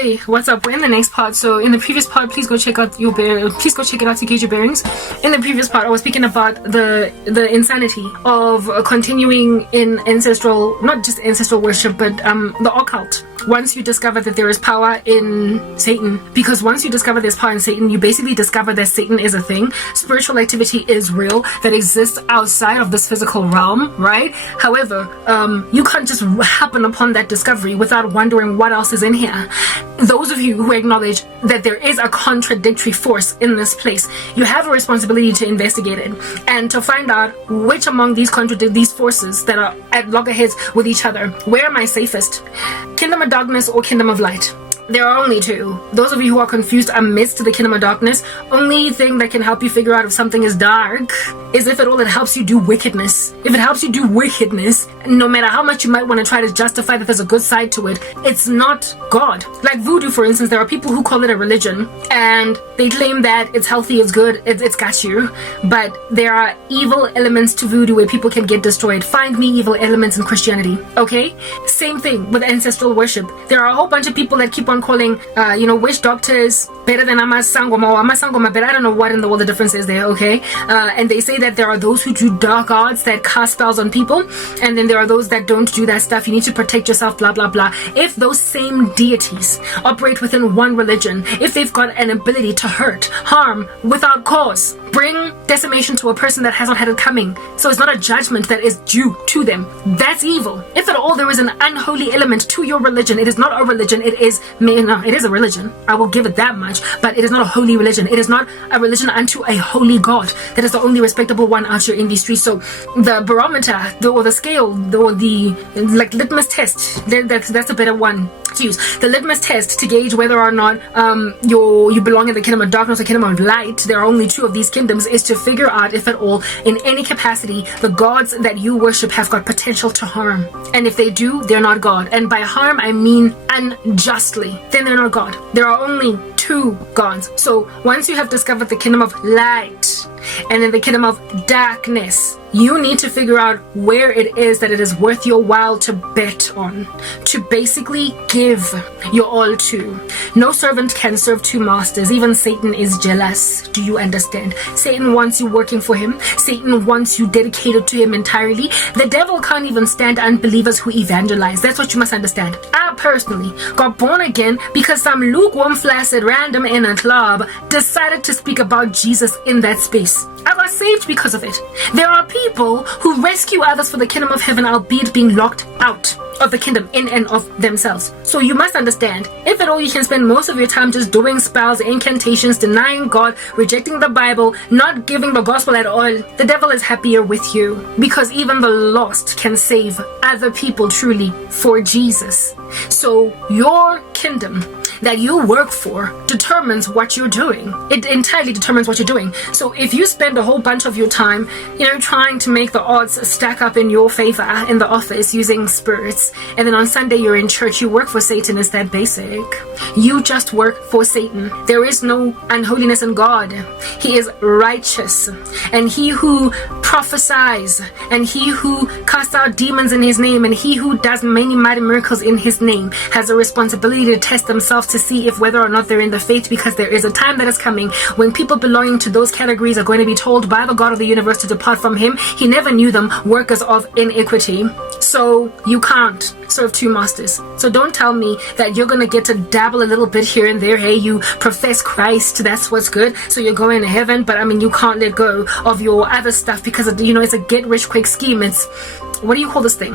Hey, what's up? We're in the next part. So in the previous part, please go check it out to gauge your bearings. In the previous part, I was speaking about the insanity of continuing in ancestral, not just ancestral worship, but the occult. Once you discover that there is power in Satan, because once you discover there's power in Satan, you basically discover that Satan is a thing. Spiritual activity is real, that exists outside of this physical realm, right? However, you can't just happen upon that discovery without wondering what else is in here. Those of you who acknowledge that there is a contradictory force in this place, you have a responsibility to investigate it and to find out which among these forces that are at loggerheads with each other, where am I safest? Kingdom of darkness or kingdom of light? There are only two. Those of you who are confused amidst the kingdom of darkness, only thing that can help you figure out if something is dark is if at all it helps you do wickedness. If it helps you do wickedness, no matter how much you might want to try to justify that there's a good side to it, it's not God. Like voodoo, for instance, there are people who call it a religion and they claim that it's healthy, it's good, it's got you. But there are evil elements to voodoo where people can get destroyed. Find me evil elements in Christianity, okay? Same thing with ancestral worship. There are a whole bunch of people that keep on calling, witch doctors better than Amasangoma or Amasangoma, but I don't know what in the world the difference is there, okay? And they say that there are those who do dark arts that cast spells on people, and then there are those that don't do that stuff. You need to protect yourself, blah, blah, blah. If those same deities operate within one religion, if they've got an ability to hurt, harm, without cause, bring decimation to a person that hasn't had it coming, so it's not a judgment that is due to them, that's evil. If at all there is an unholy element to your religion, it is not a religion, it is a religion, I will give it that much, but it is not a holy religion. It is not a religion unto a holy God. That is the only respectable one out here in these streets. So the barometer, or the scale, or the litmus test, that's a better one to use. The litmus test to gauge whether or not you belong in the kingdom of darkness or kingdom of light, there are only two of these kingdoms, is to figure out if at all, in any capacity, the gods that you worship have got potential to harm. And if they do, they're not God. And by harm, I mean unjustly. Then they're not God. There are only two gods. So once you have discovered the kingdom of light and then the kingdom of darkness, you need to figure out where it is that it is worth your while to bet on, to basically give your all to. No servant can serve two masters. Even Satan is jealous. Do you understand? Satan wants you working for him. Satan wants you dedicated to him entirely. The devil can't even stand unbelievers who evangelize. That's what you must understand. I personally got born again because some lukewarm, flaccid, random in a club decided to speak about Jesus in that space. I got saved because of it. There are people who rescue others for the kingdom of heaven, albeit being locked out of the kingdom in and of themselves. So you must understand, if at all you can spend most of your time just doing spells, incantations, denying God, rejecting the Bible, not giving the gospel at all, the devil is happier with you, because even the lost can save other people truly for Jesus. So your kingdom that you work for determines what you're doing. It entirely determines what you're doing. So if you spend a whole bunch of your time, trying to make the odds stack up in your favor in the office using spirits, and then on Sunday you're in church, you work for Satan, is that basic? You just work for Satan. There is no unholiness in God. He is righteous. And he who prophesies, and he who casts out demons in his name, and he who does many mighty miracles in his name has a responsibility to test themselves to see if whether or not they're in the faith, because there is a time that is coming when people belonging to those categories are going to be told by the God of the universe to depart from him. He never knew them, workers of iniquity. So you can't serve two masters. So don't tell me that you're going to get to dabble a little bit here and there. Hey, you profess Christ, that's what's good, so you're going to heaven, but you can't let go of your other stuff because it's a get rich quick scheme. It's, what do you call this thing?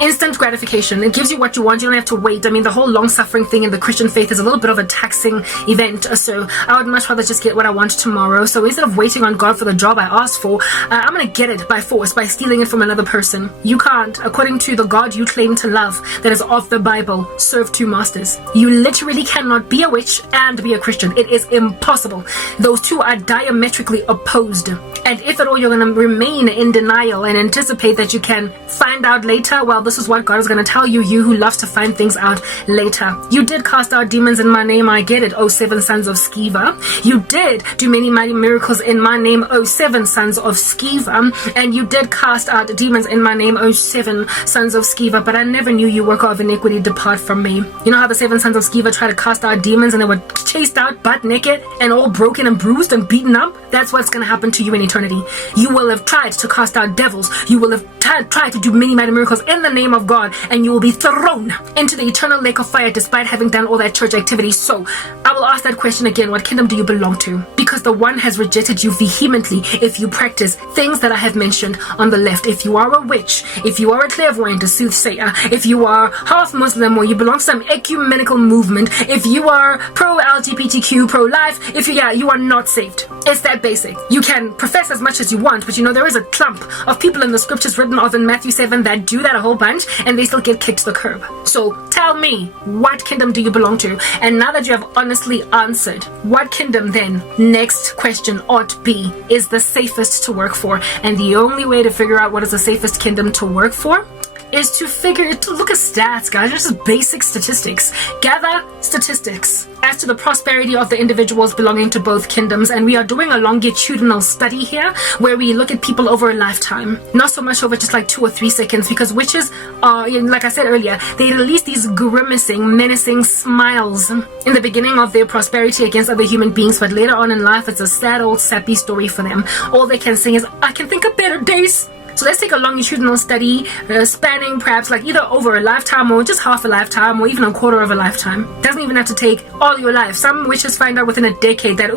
Instant gratification. It gives you what you want. You don't have to wait. The whole long-suffering thing in the Christian faith is a little bit of a taxing event. So I would much rather just get what I want tomorrow. So instead of waiting on God for the job I asked for, I'm going to get it by force, by stealing it from another person. You can't, according to the God you claim to love, that is of the Bible, serve two masters. You literally cannot be a witch and be a Christian. It is impossible. Those two are diametrically opposed. And if at all you're going to remain in denial and anticipate that you can find out later? Well, this is what God is going to tell you, you who loves to find things out later. You did cast out demons in my name, I get it, O 7 sons of Sceva. You did do many mighty miracles in my name, O 7 sons of Sceva. And you did cast out demons in my name, O 7 sons of Sceva. But I never knew you, worker of iniquity, depart from me. You know how the 7 sons of Sceva tried to cast out demons and they were chased out butt naked and all broken and bruised and beaten up? That's what's going to happen to you in eternity. You will have tried to cast out devils. You will have tried to do many mighty miracles in the name of God, and you will be thrown into the eternal lake of fire despite having done all that church activity. So I will ask that question again. What kingdom do you belong to? Because the one has rejected you vehemently if you practice things that I have mentioned on the left. If you are a witch, if you are a clairvoyant, a soothsayer, if you are half Muslim or you belong to some ecumenical movement, if you are pro-LGBTQ, pro-life, you are not saved. It's that basic. You can profess as much as you want, but there is a clump of people in the scriptures written of in Matthew 7 that do that a whole bunch and they still get kicked to the curb. So tell me, what kingdom do you belong to? And now that you have honestly answered, what kingdom then, next question ought be, is the safest to work for? And the only way to figure out what is the safest kingdom to work for is to look at stats, guys. Just basic statistics. Gather statistics as to the prosperity of the individuals belonging to both kingdoms. And we are doing a longitudinal study here where we look at people over a lifetime, not so much over just like 2 or 3 seconds, because witches are, like I said earlier, they release these grimacing, menacing smiles in the beginning of their prosperity against other human beings, but later on in life it's a sad old sappy story for them. All they can sing is, I can think of better days. So let's take a longitudinal study spanning perhaps like either over a lifetime or just half a lifetime or even a quarter of a lifetime. Doesn't even have to take all your life. Some witches find out within a decade that,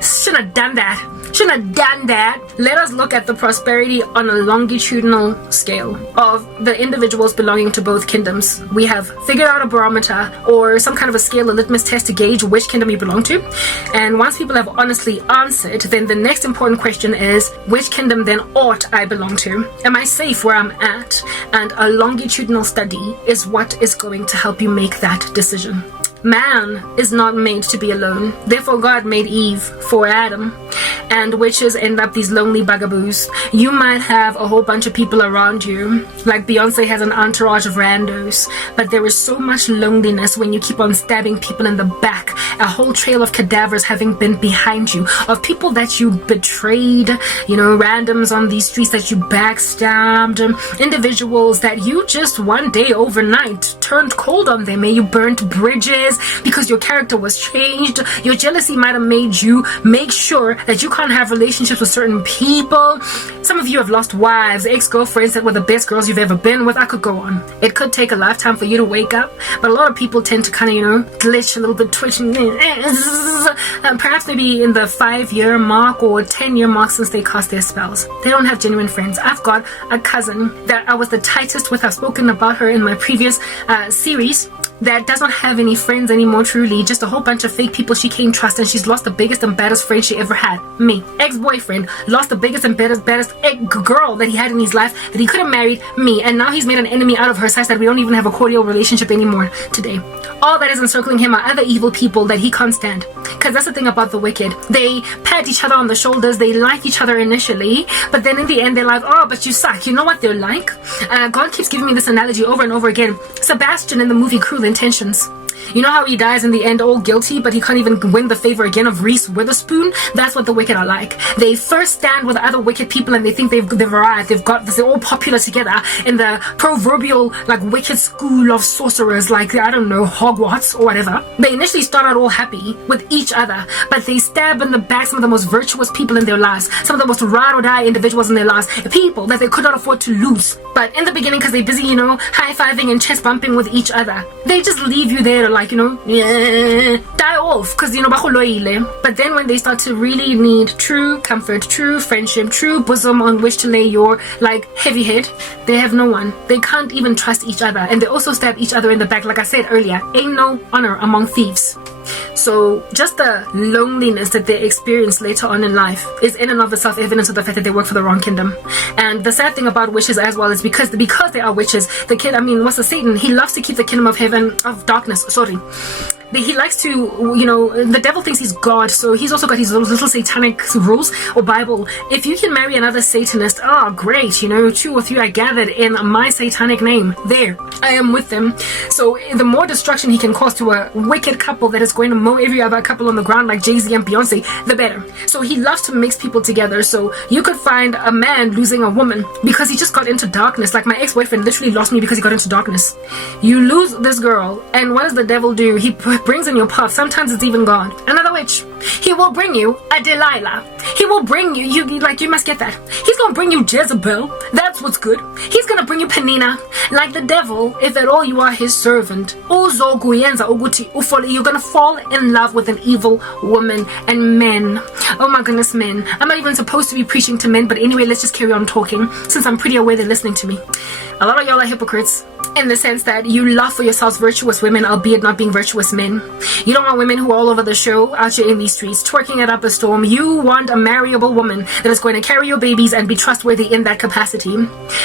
shouldn't have done that. Let us look at the prosperity on a longitudinal scale of the individuals belonging to both kingdoms. We have figured out a barometer or some kind of a scale, a litmus test to gauge which kingdom you belong to. And once people have honestly answered, then the next important question is, which kingdom then ought I belong to? Am I safe where I'm at? And a longitudinal study is what is going to help you make that decision. Man is not made to be alone. Therefore, God made Eve for Adam. And witches end up these lonely bugaboos. You might have a whole bunch of people around you, like Beyonce has an entourage of randos, but there is so much loneliness when you keep on stabbing people in the back, a whole trail of cadavers having been behind you, of people that you betrayed, randoms on these streets that you backstabbed, individuals that you just one day overnight turned cold on them, and you burnt bridges because your character was changed. Your jealousy might have made you make sure that you can't have relationships with certain people. Some of you have lost wives, ex-girlfriends that were the best girls you've ever been with. I could go on. It could take a lifetime for you to wake up, but a lot of people tend to kind of, glitch a little bit, twitching, perhaps maybe in the 5-year mark or 10-year mark since they cast their spells. They don't have genuine friends. I've got a cousin that I was the tightest with. I've spoken about her in my previous series, that doesn't have any friends anymore, truly. Just a whole bunch of fake people she can't trust, and she's lost the biggest and baddest friend she ever had. Me. Ex-boyfriend lost the biggest and baddest girl that he had in his life that he could have married. Me. And now he's made an enemy out of her such that we don't even have a cordial relationship anymore today. All that is encircling him are other evil people that he can't stand. Because that's the thing about the wicked. They pat each other on the shoulders, they like each other initially, but then in the end they're like, oh, but you suck. You know what they're like? God keeps giving me this analogy over and over again. Sebastian in the movie Cruel Intentions. You know how he dies in the end all guilty, but he can't even win the favor again of Reese Witherspoon? That's what the wicked are like. They first stand with other wicked people and they think they've arrived. They've got this, they're all popular together in the proverbial wicked school of sorcerers, Hogwarts or whatever. They initially start out all happy with each other, but they stab in the back some of the most virtuous people in their lives, some of the most ride or die individuals in their lives, people that they could not afford to lose. But in the beginning, because they're busy, high-fiving and chest bumping with each other, they just leave you there to die off, because but then when they start to really need true comfort, true friendship, true bosom on which to lay your heavy head, they have no one. They can't even trust each other, and they also stab each other in the back. Like I said earlier, ain't no honor among thieves. So just the loneliness that they experience later on in life is in and of itself evidence of the fact that they work for the wrong kingdom. And the sad thing about witches as well is because they are witches, Satan, he loves to keep the kingdom of darkness, he likes to, the devil thinks he's God, so he's also got his little satanic rules or Bible. If you can marry another Satanist, great, 2 or 3 are gathered in my satanic name. There, I am with them. So the more destruction he can cause to a wicked couple that is going to mow every other couple on the ground like Jay-Z and Beyonce, the better. So he loves to mix people together. So you could find a man losing a woman because he just got into darkness. Like my ex-boyfriend literally lost me because he got into darkness. You lose this girl, and what does the devil do? He brings in your path. Sometimes it's even God. Another witch. He will bring you a Delilah. He will bring you, you must get that. He's gonna bring you Jezebel. That's what's good. He's gonna bring you Penina. Like the devil, if at all you are his servant. You're gonna fall in love with an evil woman and men. Oh my goodness, men. I'm not even supposed to be preaching to men, but anyway, let's just carry on talking since I'm pretty aware they're listening to me. A lot of y'all are hypocrites in the sense that you love for yourselves virtuous women, albeit not being virtuous men. You don't want women who are all over the show out here in these streets twerking it up a storm. You want a marryable woman that is going to carry your babies and be trustworthy in that capacity.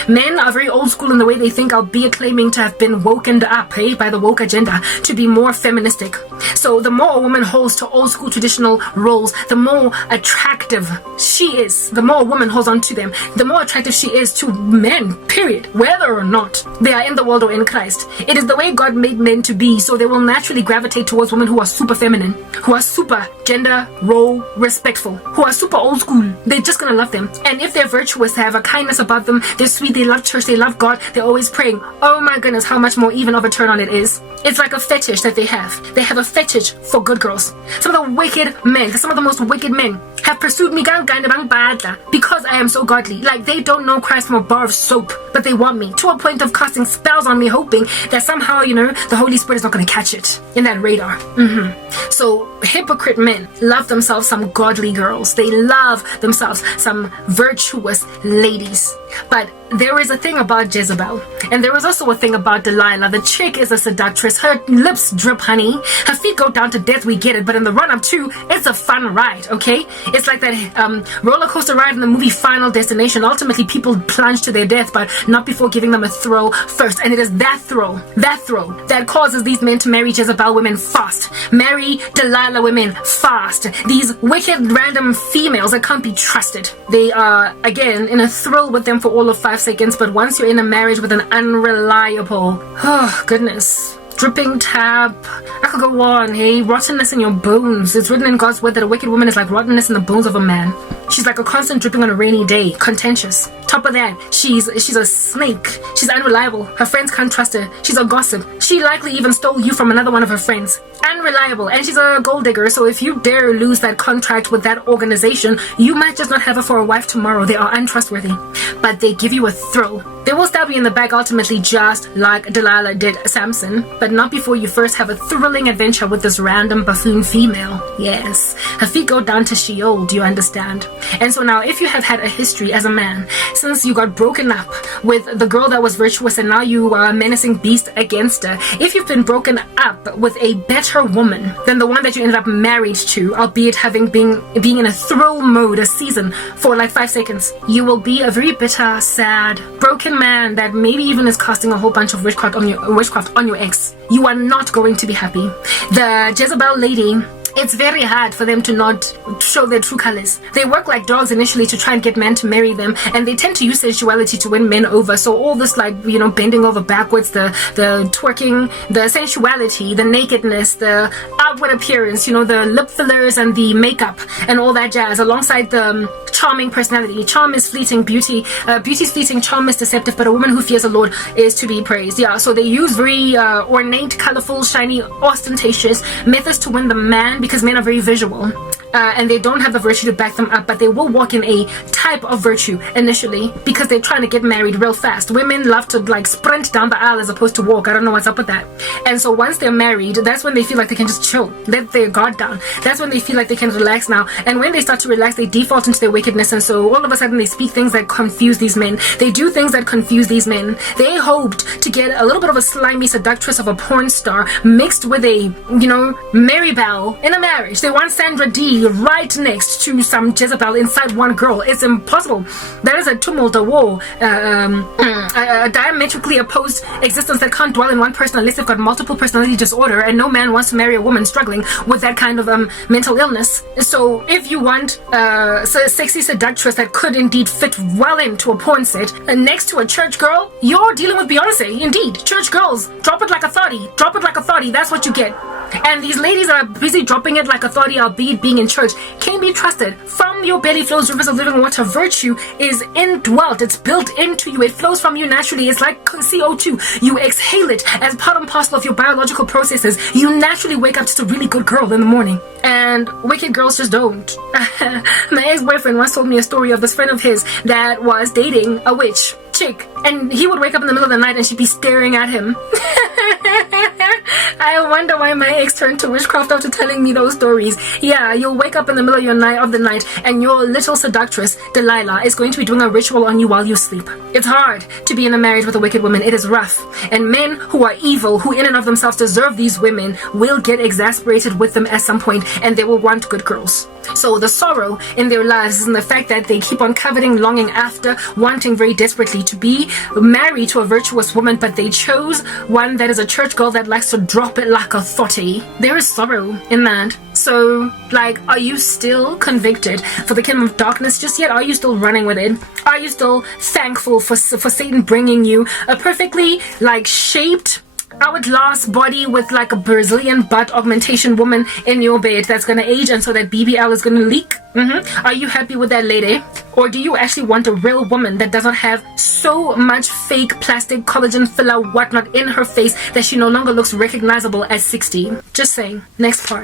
Men are very old school in the way they think, albeit claiming to have been wokened up by the woke agenda to be more feministic. So the more a woman holds to old school traditional roles, the more attractive she is. The more a woman holds on to them, the more attractive she is to men, period. Whether or not they are in the world or in Christ. It is the way God made men to be, so they will naturally gravitate towards women who are super feminine, who are super gender role respectful, who are super old school. They're just gonna love them. And if they're virtuous, they have a kindness about them, they're sweet, they love church, they love God, they're always praying. Oh my goodness, how much more even of a turn on it is. It's like a fetish that they have. They have a fetish for good girls. Some of the wicked men, some of the most wicked men have pursued me because I am so godly. Like they don't know Christ from a bar of soap, but they want me to a point of casting spells on me, hoping that somehow, the Holy Spirit is not going to catch it in that radar. So hypocrite men love themselves some godly girls. They love themselves some virtuous ladies. But there is a thing about Jezebel, and there is also a thing about Delilah. The chick is a seductress. Her lips drip honey. Her feet go down to death, we get it. But in the run-up too, it's a fun ride, okay? It's like that roller coaster ride in the movie Final Destination. Ultimately, people plunge to their death, but not before giving them a throw first. And it is that throw that causes these men to marry Jezebel women fast. Marry Delilah women fast. These wicked random females that can't be trusted. They are, again, in a thrill with them for all of 5 seconds, but once you're in a marriage with an unreliable, oh goodness, dripping tap, I could go on, hey, rottenness in your bones. It's written in God's word that a wicked woman is like rottenness in the bones of a man. She's like a constant dripping on a rainy day, contentious. Top of that, she's a snake. She's unreliable. Her friends can't trust her. She's a gossip. She likely even stole you from another one of her friends. Unreliable. And she's a gold digger, so if you dare lose that contract with that organization, you might just not have her for a wife tomorrow. They are untrustworthy. But they give you a thrill. They will stab you in the back ultimately, just like Delilah did Samson, but not before you first have a thrilling adventure with this random buffoon female. Yes, her feet go down to Sheol, do you understand? And so now, if you have had a history as a man, since you got broken up with the girl that was virtuous and now you are a menacing beast against her, if you've been broken up with a better woman than the one that you ended up married to, albeit having being in a thrill mode, a season for like 5 seconds, you will be a very bitter, sad, broken man that maybe even is casting a whole bunch of witchcraft on your ex. You are not going to be happy. The Jezebel lady, it's very hard for them to not show their true colors. They work like dogs initially to try and get men to marry them, and they tend to use sensuality to win men over. So all this bending over backwards, the twerking, the sensuality, the nakedness, the outward appearance, the lip fillers and the makeup and all that jazz, alongside the charming personality. Charm is fleeting, beauty is fleeting, charm is deceptive, but a woman who fears the Lord is to be praised. Yeah, so they use very ornate, colorful, shiny, ostentatious methods to win the man, because men are very visual. And they don't have the virtue to back them up, but they will walk in a type of virtue initially because they're trying to get married real fast. Women love to sprint down the aisle as opposed to walk. I don't know what's up with that. And so once they're married, that's when they feel like they can just chill, let their guard down. That's when they feel like they can relax now. And when they start to relax, they default into their wickedness, and so all of a sudden they speak things that confuse these men. They do things that confuse these men. They hoped to get a little bit of a slimy seductress of a porn star mixed with a, Mary Bell in a marriage. They want Sandra Dee be right next to some Jezebel inside one girl. It's impossible. There is a tumult, a war, a diametrically opposed existence that can't dwell in one person unless they've got multiple personality disorder, and no man wants to marry a woman struggling with that kind of mental illness. So if you want a sexy seductress that could indeed fit well into a porn set next to a church girl, you're dealing with Beyonce. Indeed, church girls, drop it like a thotty. Drop it like a thotty. That's what you get. And these ladies are busy dropping it like a thotty, albeit being in church, can be trusted. From your belly flows rivers of living water. Virtue is indwelt. It's built into you. It flows from you naturally. It's like CO2. You exhale it as part and parcel of your biological processes. You naturally wake up just a really good girl in the morning. And wicked girls just don't. My ex-boyfriend once told me a story of this friend of his that was dating a witch chick, and he would wake up in the middle of the night and she'd be staring at him. I wonder why my ex turned to witchcraft after telling me those stories. Yeah, you'll wake up in the middle of the night and your little seductress, Delilah, is going to be doing a ritual on you while you sleep. It's hard to be in a marriage with a wicked woman. It is rough. And men who are evil, who in and of themselves deserve these women, will get exasperated with them at some point, and they will want good girls. So the sorrow in their lives is in the fact that they keep on coveting, longing after, wanting very desperately to be married to a virtuous woman, but they chose one that is a church girl that likes to drop it like a thotty. There is sorrow in that. So, like, are you still convicted for the kingdom of darkness just yet? Are you still running with it? Are you still thankful for Satan bringing you a perfectly, like, shaped hourglass body with like a Brazilian butt augmentation woman in your bed that's gonna age, and so that BBL is gonna leak? Are you happy with that, lady? Or do you actually want a real woman that doesn't have so much fake plastic collagen filler whatnot in her face that she no longer looks recognizable as 60? Just saying. Next part.